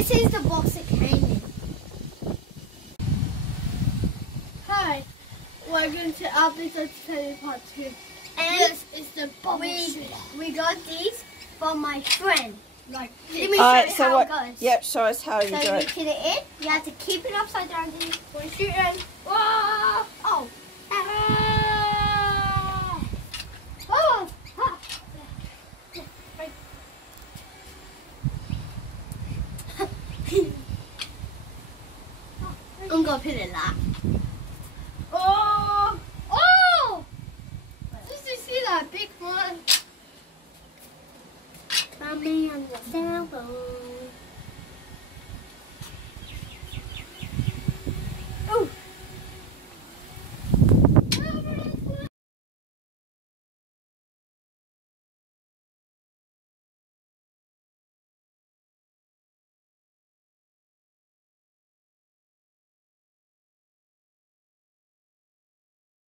This is the box it came in. Hi, welcome to our episode 2 part 2. And this is the box. We got these from my friend. Like, let me show you how it goes. Yep, show us how you do it. So you put it in, you have to keep it upside down to shoot and whoa! Oh! Ah! Oh! Ah! I'm gonna put it like